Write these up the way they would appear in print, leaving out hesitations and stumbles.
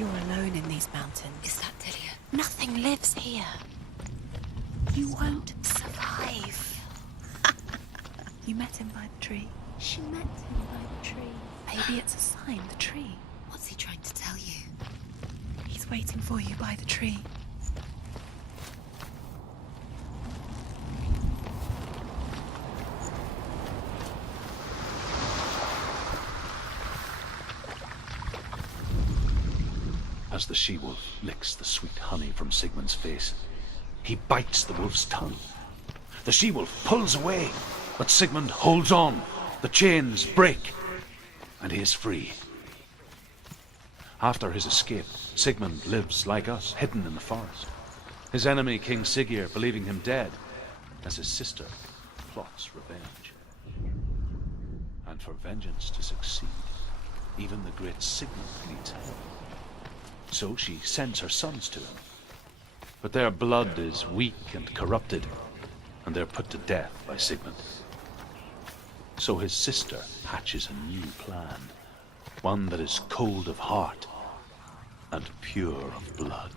You're alone in these mountains. Is that Delia? Nothing lives here. You won't survive. You met him by the tree. She met him by the tree. Maybe it's a sign, the tree. What's he trying to tell you? He's waiting for you by the tree. As the she-wolf licks the sweet honey from Sigmund's face, he bites the wolf's tongue. The she-wolf pulls away, but Sigmund holds on. The chains break, and he is free. After his escape, Sigmund lives like us, hidden in the forest. His enemy, King Siggeir, believing him dead, as his sister plots revenge. And for vengeance to succeed, even the great Sigmund needs help. So she sends her sons to him. But their blood is weak and corrupted, and they're put to death by Sigmund. So his sister hatches a new plan, one that is cold of heart and pure of blood.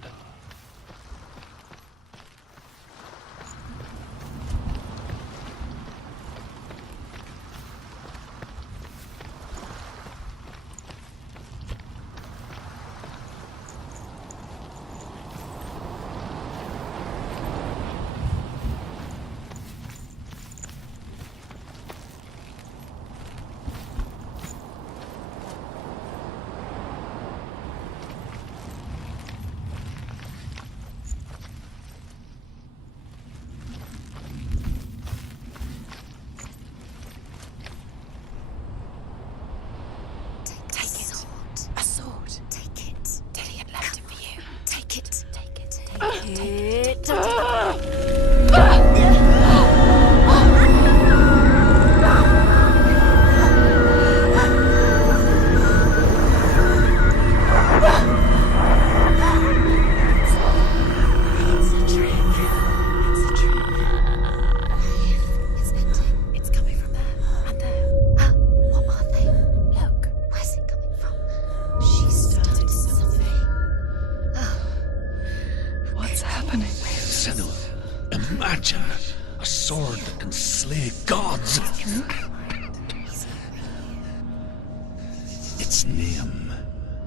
Its name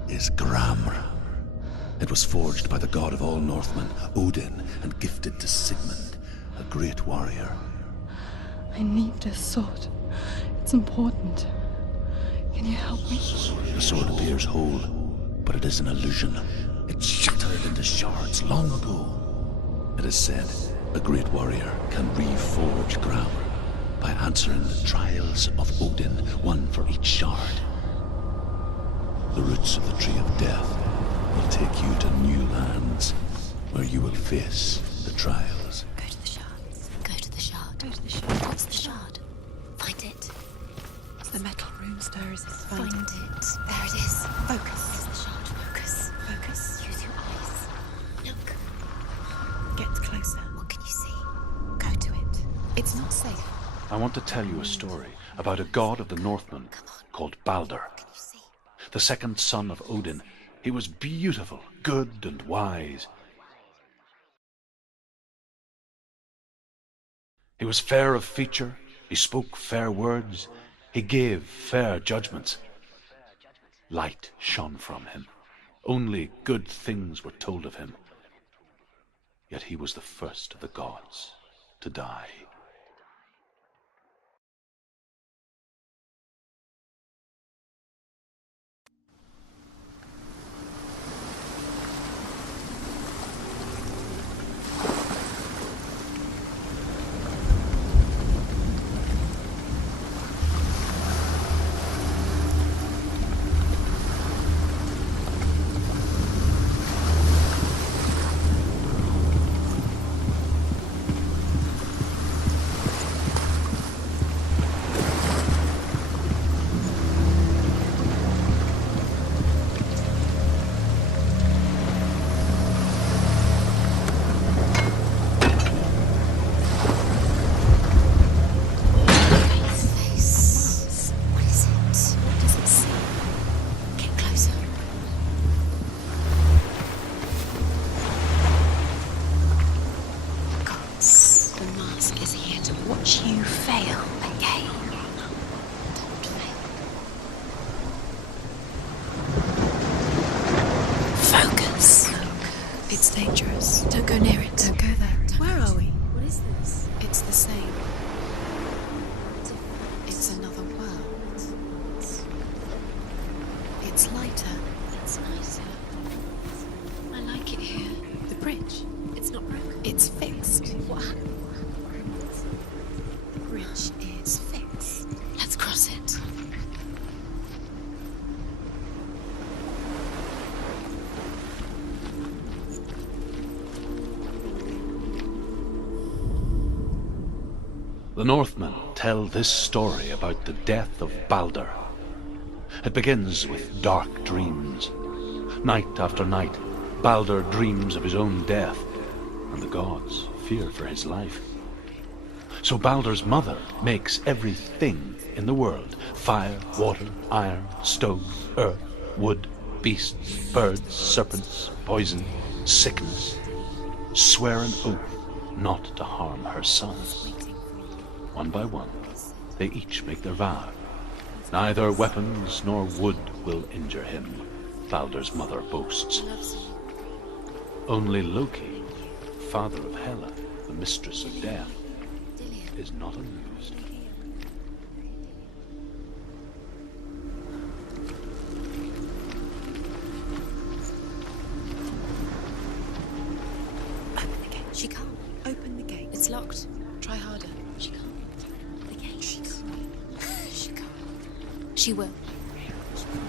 is Gramr. It was forged by the god of all Northmen, Odin, and gifted to Sigmund, a great warrior. I need this sword. It's important. Can you help me? The sword appears whole, but it is an illusion. It shattered into shards long ago. It is said a great warrior can reforge Gramr by answering the trials of Odin, one for each shard. The roots of the Tree of Death will take you to new lands where you will face the trials. Go to the shards. Go to the shard. Go to the shard. What's the shard? Find it. It's the metal rune stirrers. Find it. There it is. Focus. It's the shard. Focus. Focus. Use your eyes. Look. Get closer. What can you see? Go to it. It's not safe. I want to tell you a story about a god of the Northmen called Baldur. Can you see? The second son of Odin. He was beautiful, good, and wise. He was fair of feature, he spoke fair words, he gave fair judgments. Light shone from him. Only good things were told of him. Yet he was the first of the gods to die. It's dangerous. Don't go near it. Don't go there. Where are we? What is this? It's the same. It's another world. It's lighter. It's nicer. I like it here. The bridge. It's not broken. It's fixed. What? The bridge is fixed. Let's cross it. The Northmen tell this story about the death of Baldur. It begins with dark dreams. Night after night, Baldur dreams of his own death, and the gods fear for his life. So Baldur's mother makes everything in the world: fire, water, iron, stone, earth, wood, beasts, birds, serpents, poison, sickness. Swear an oath not to harm her son. One by one, they each make their vow. Neither weapons nor wood will injure him, Baldur's mother boasts. Only Loki, father of Hela, the mistress of death, is not amused. Open the gate. She can't. Open the gate. It's locked. Try harder. She can't. The gate. She can't. She can't. She will. She will.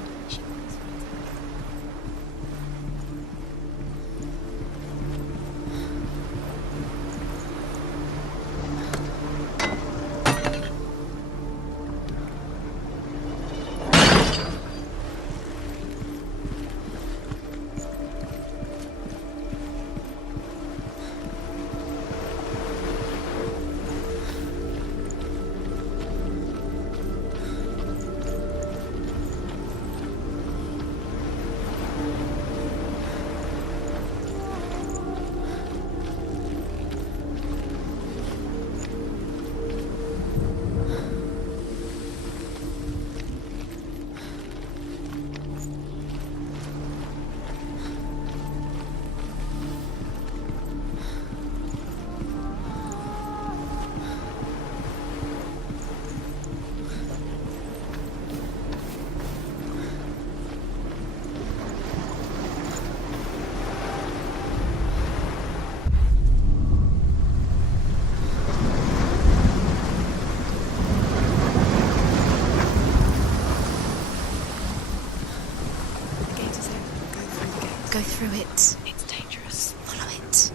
Go through it. It's dangerous. Follow it.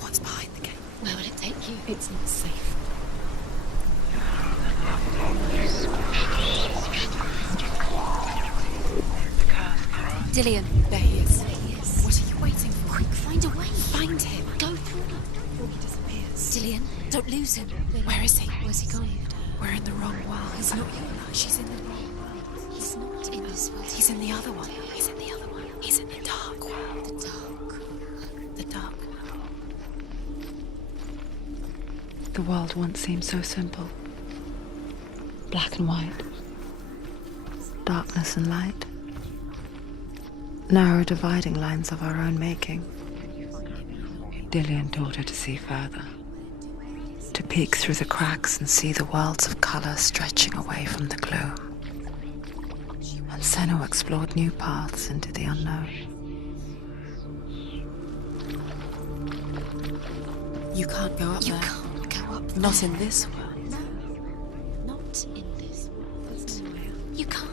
What's behind the gate? Where will it take you? It's not safe. Dillion. There he is. There he is. What are you waiting for? Quick, find a way. Find him. Go through. Before he disappears. Dillion, don't lose him. Where is he? Where's he gone? We're in the wrong world. He's not here. She's in the wrong world. He's not in this world. He's in the other one. He's in the other one. He's in the dark world. The dark. The dark. The world once seemed so simple. Black and white. Darkness and light. Narrow dividing lines of our own making. Dillion taught her to see further. To peek through the cracks and see the worlds of color stretching away from the gloom. And Senua explored new paths into the unknown. You can't go up You there. can't go up Not there. in this world. No. Not in this world. You can't.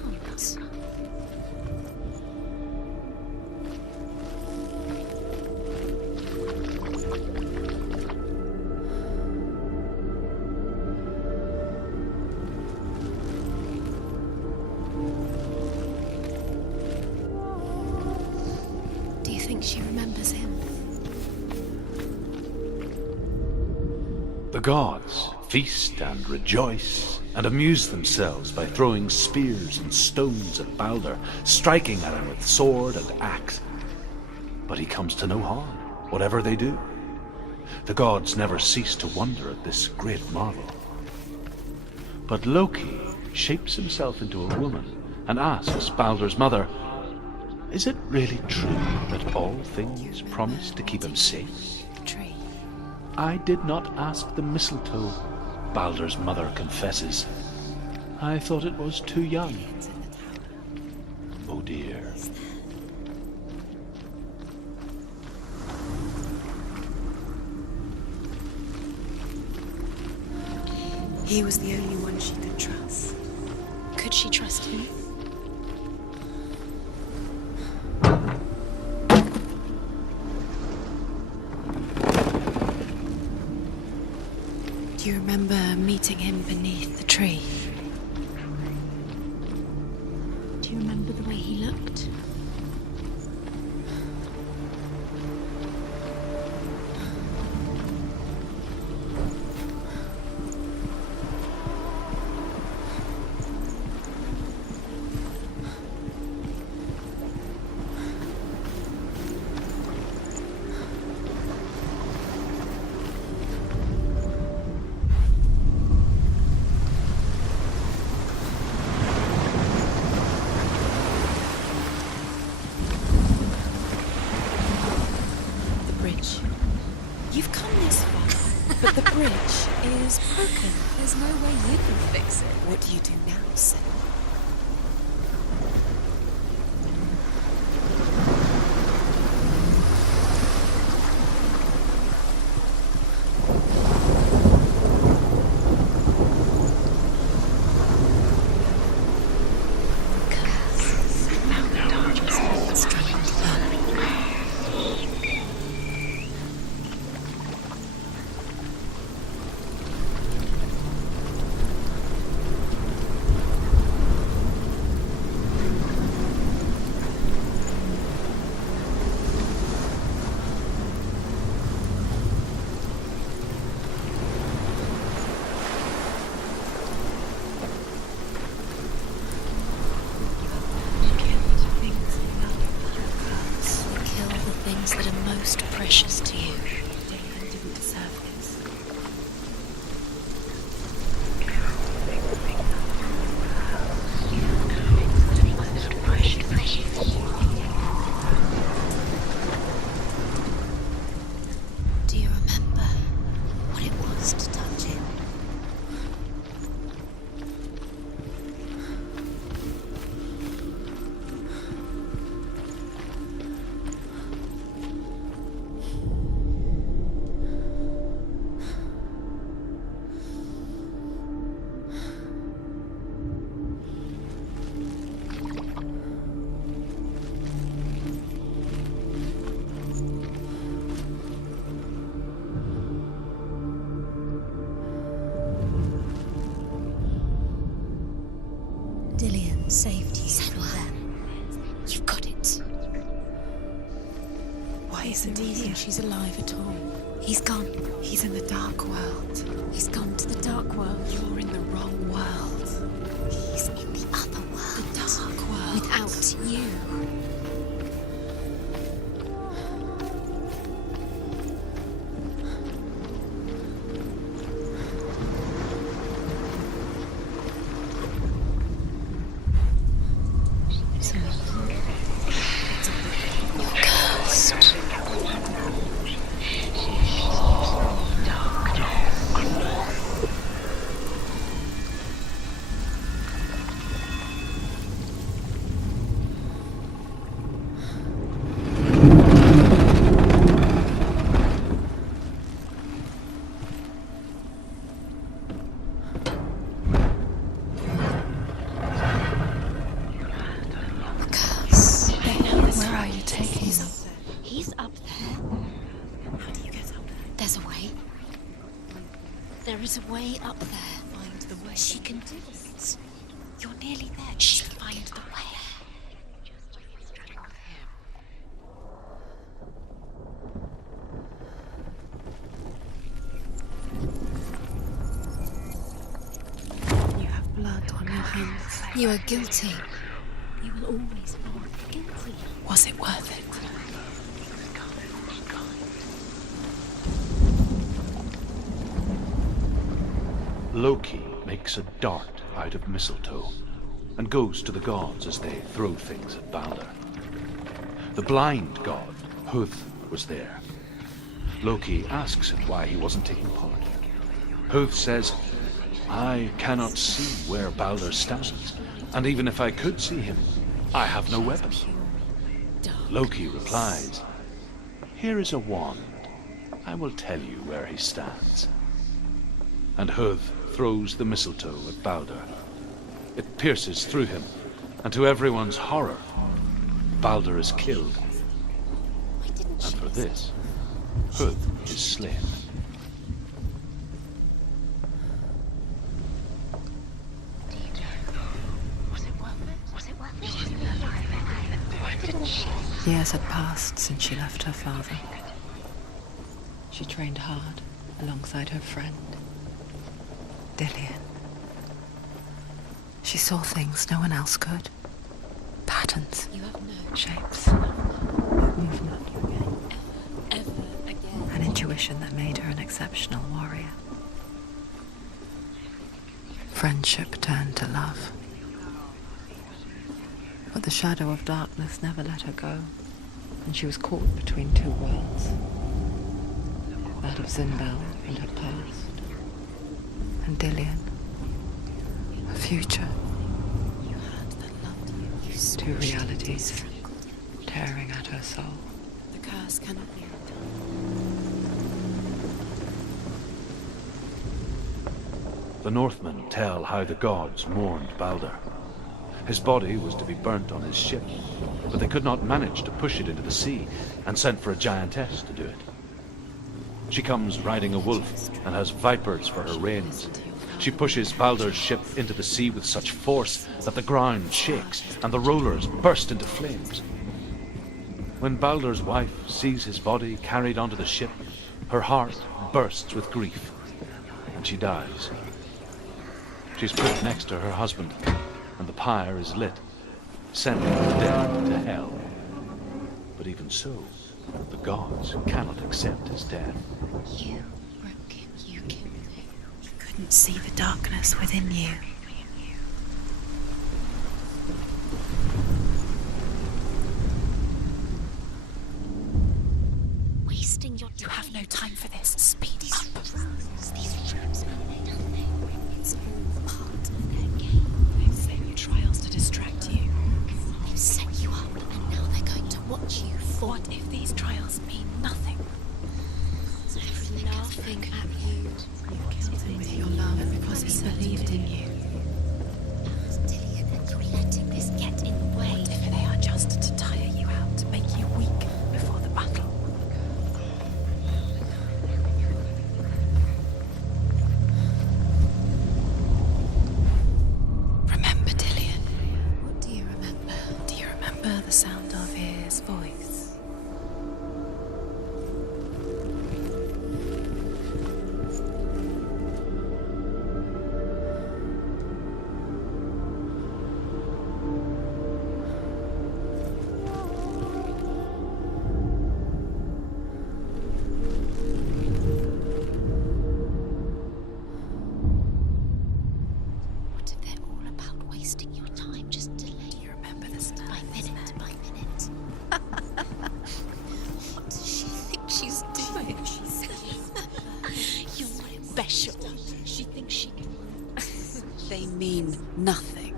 Do you think she remembers him? The gods feast and rejoice and amuse themselves by throwing spears and stones at Baldur, striking at him with sword and axe. But he comes to no harm, whatever they do. The gods never cease to wonder at this great marvel. But Loki shapes himself into a woman and asks Baldur's mother, Is it really true that all things promise to keep him safe? The tree. I did not ask the mistletoe, Baldur's mother confesses. I thought it was too young. Oh dear. He was the only one she could trust. Could she trust him? Do you remember meeting him beneath the tree? Do you remember the way he looked? You've come this far, but the bridge is broken. There's no way you can fix it. What do you do now, Senua? That are most precious to you. Damon didn't deserve this. Do you remember what it was to touch him? Dillian saved you from them. You've got it. Why isn't The he reason here? she's alive at all. He's gone. He's in the dark world. He's gone to the dark world. You're in the wrong world. He's in the other world. The dark world. Without you. You're cursed. Where are you taking him? He's up there. How do you get up there? There's a way. There is a way up there. Find the way. She can do it. You're nearly there. She can find the way. You have blood on your hands. You are guilty. You will always be guilty. Was it worth it? Loki makes a dart out of mistletoe and goes to the gods as they throw things at Baldur. The blind god, Huth, was there. Loki asks him why he wasn't taking part. Huth says, I cannot see where Balder stands, and even if I could see him, I have no weapon. Loki replies, here is a wand. I will tell you where he stands. And Huth throws the mistletoe at Balder. It pierces through him, and to everyone's horror, Balder is killed. And for this, Huth is slain. Years had passed since she left her father. She trained hard alongside her friend, Dillian. She saw things no one else could. Patterns, shapes, movement, an intuition that made her an exceptional warrior. Friendship turned to love. But the shadow of darkness never let her go, and she was caught between two worlds. That of Zynbel and her past, and Dillian, her future. Two realities tearing at her soul. The curse cannot be undone. The Northmen tell how the gods mourned Balder. His body was to be burnt on his ship, but they could not manage to push it into the sea, and sent for a giantess to do it. She comes riding a wolf and has vipers for her reins. She pushes Balder's ship into the sea with such force that the ground shakes and the rollers burst into flames. When Balder's wife sees his body carried onto the ship, her heart bursts with grief, and she dies. She's put next to her husband, and the pyre is lit, sending the dead to hell. But even so, the gods cannot accept his death. You broke him, you killed him. You couldn't see the darkness within you. Wasting your time. You have no time for this. Speed up. These rooms mean nothing. It's all part of their game. They've set you trials to distract you. They've set you up, and now they're going to watch you fall. What if these trials mean nothing? They're laughing at you. You killed him with your love because he believed in you. Dillian, and you're letting this get in the way. What if they are just to tire you out, to make you weak before the battle? Remember Dillian. What do you remember? Do you remember the sound of his voice? What if they're all about wasting your time, just delaying? Do you remember the sound? By minute by minute. What does she think she's doing? You're special. She thinks she can They mean nothing.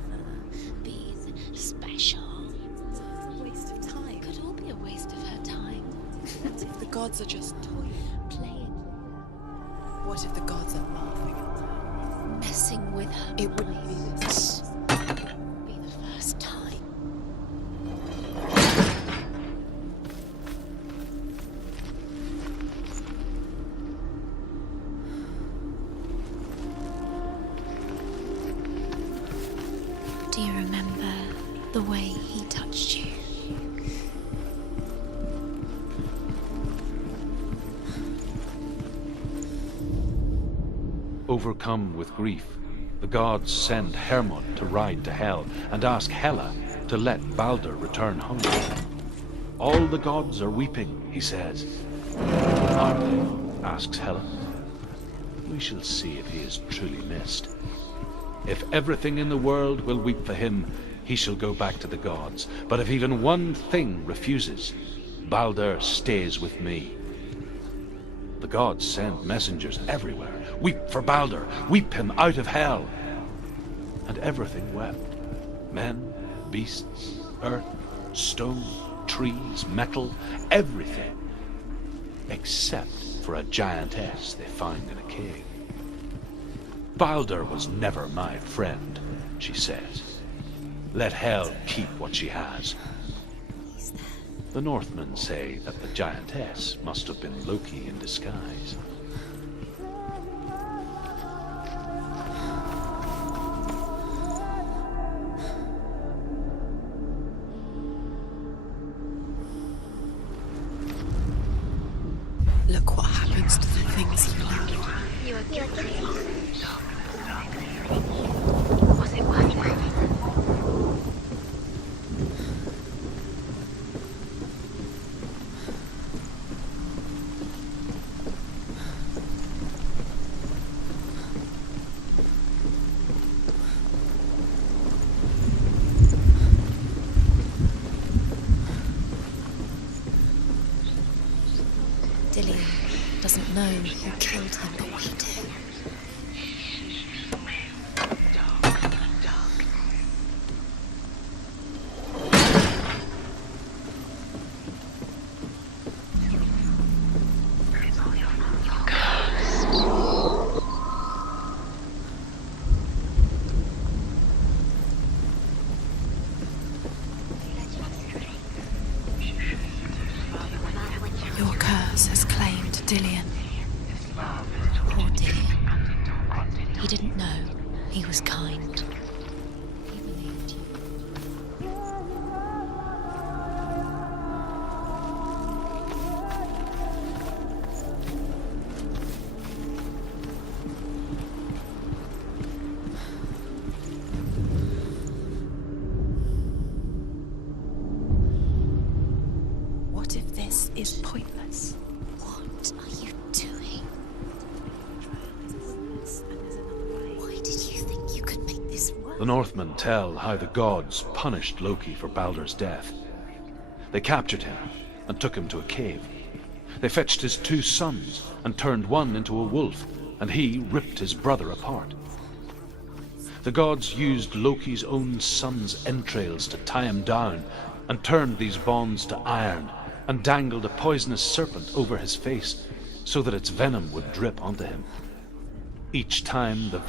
be special. Waste of time. Could all be a waste of her time. What if the gods are just Playing, What if the gods are laughing at her? messing with her. It wouldn't mind. be this. Be the first time. Do you remember the way he touched you? Overcome with grief, the gods send Hermod to ride to Hell and ask Hela to let Balder return home. All the gods are weeping, he says. Are they? Asks Hela. We shall see if he is truly missed. If everything in the world will weep for him, he shall go back to the gods. But if even one thing refuses, Baldur stays with me. The gods send messengers everywhere. Weep for Baldur, weep him out of hell. And everything wept. Men, beasts, earth, stone, trees, metal, everything. Except for a giantess they found in a cave. Baldur was never my friend, she says. Let hell keep what she has. The Northmen say that the giantess must have been Loki in disguise. Look what happens to the things you love. Was it worth it? Dillian doesn't know who killed him, but we do. Your curse has claimed Dillian. Poor Dillian. He didn't know. He was kind. He believed you. What if this is pointless? What are you doing? Why did you think you could make this work? The Northmen tell how the gods punished Loki for Baldur's death. They captured him and took him to a cave. They fetched his 2 sons and turned one into a wolf, and he ripped his brother apart. The gods used Loki's own son's entrails to tie him down and turned these bonds to iron and dangled a poisonous serpent over his face so that its venom would drip onto him. Each time the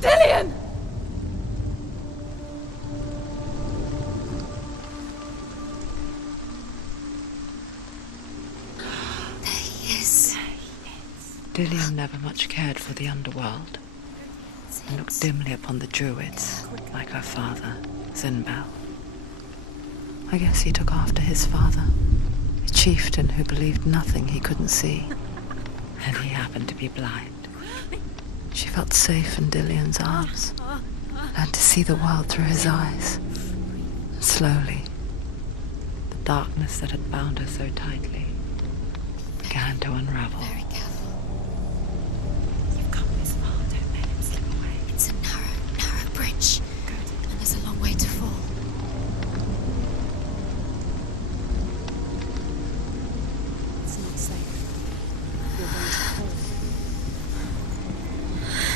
Dillian! There he is. Dillian never much cared for the underworld and looked dimly upon the druids, like her father, Zinbel. I guess he took after his father, a chieftain who believed nothing he couldn't see, and he happened to be blind. She felt safe in Dillian's arms, learned to see the world through his eyes. And slowly, the darkness that had bound her so tightly began to unravel. Very careful. You've come this far, don't let him slip away. It's a narrow bridge. And there's a long way to fall. It's not safe.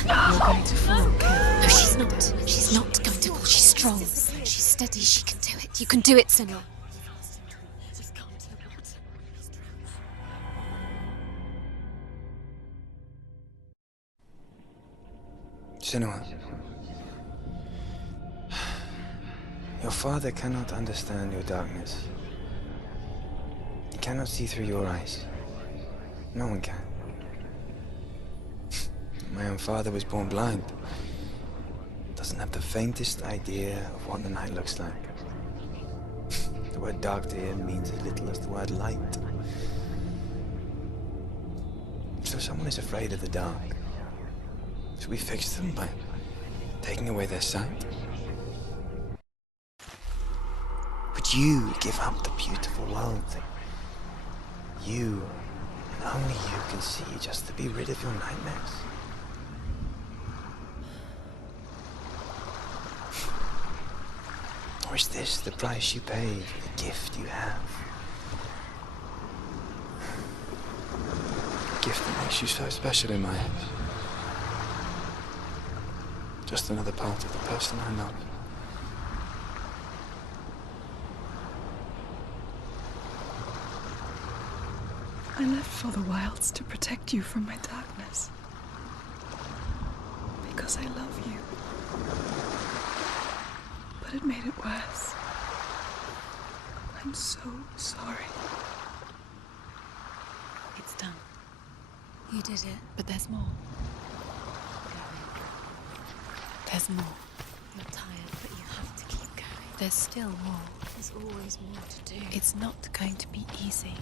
You're going to fall. You're going to fall, Kate. No, she's not. She's not going to fall. She's strong. She's steady. She can do it. You can do it, Senua. Just come to the water. Senua, your father cannot understand your darkness. He cannot see through your eyes. No one can. My own father was born blind. Doesn't have the faintest idea of what the night looks like. The word dark to him means as little as the word light. So someone is afraid of the dark. Should we fix them by taking away their sight? Would you give up the beautiful world that you, and only you, can see just to be rid of your nightmares? Or is this the price you pay for the gift you have? A gift that makes you so special in my eyes. Just another part of the person I love. I left for the wilds to protect you from my darkness. Because I love you. But it made it worse. I'm so sorry. It's done. You did it. But there's more. There's more. You're tired, but you have to keep going. There's still more. There's always more to do. It's not going to be easy.